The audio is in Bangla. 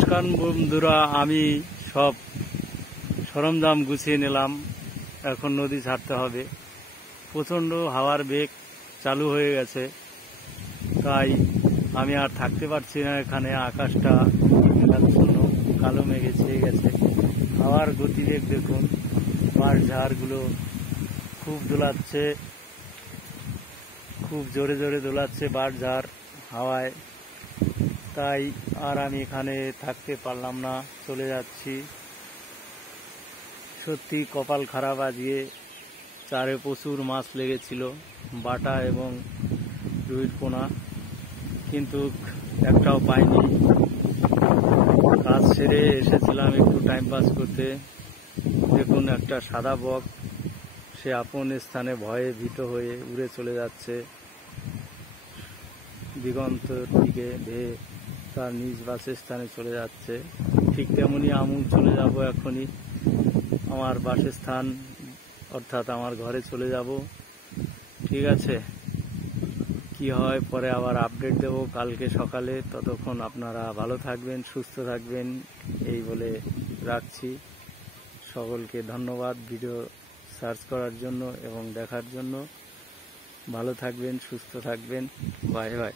নমস্কার বন্ধুরা, আমি সব সরঞ্জাম গুছিয়ে নিলাম। এখন নদী ছাড়তে হবে। প্রচণ্ড হাওয়ার বেগ চালু হয়ে গেছে, তাই আমি আর থাকতে পারছি না এখানে। আকাশটা মেঘাচ্ছন্ন, কালো মেঘে ছেয়ে গেছে। হাওয়ার গতিবেগ দেখুন, বাঁশঝাড়গুলো খুব দোলাচ্ছে, খুব জোরে জোরে দোলাচ্ছে বাঁশঝাড় হাওয়ায়। তাই আর আমি এখানে থাকতে পারলাম না, চলে যাচ্ছি। সত্যি কপাল খারাপ, আজকে চারে প্রচুর মাছ লেগেছিল, বাটা এবং রুইর পোনা, কিন্তু একটাও পাইনি। কাজ সেরে এসেছিলাম একটু টাইম পাস করতে। দেখুন, একটা সাদা বক, সে আপন স্থানে ভয়ে ভীত হয়ে উড়ে চলে যাচ্ছে দিগন্তের দিকে ধেয়ে, তার নিজ বাসস্থানে চলে যাচ্ছে। ঠিক তেমনি আমিও চলে যাব এখনই আমার বাসস্থান, অর্থাৎ আমার ঘরে চলে যাব। ঠিক আছে, কি হয় পরে আবার আপডেট দেব কালকে সকালে। ততক্ষণ আপনারা ভালো থাকবেন, সুস্থ থাকবেন, এই বলে রাখছি। সকলকে ধন্যবাদ ভিডিও সার্চ করার জন্য এবং দেখার জন্য। ভালো থাকবেন, সুস্থ থাকবেন। Bye bye.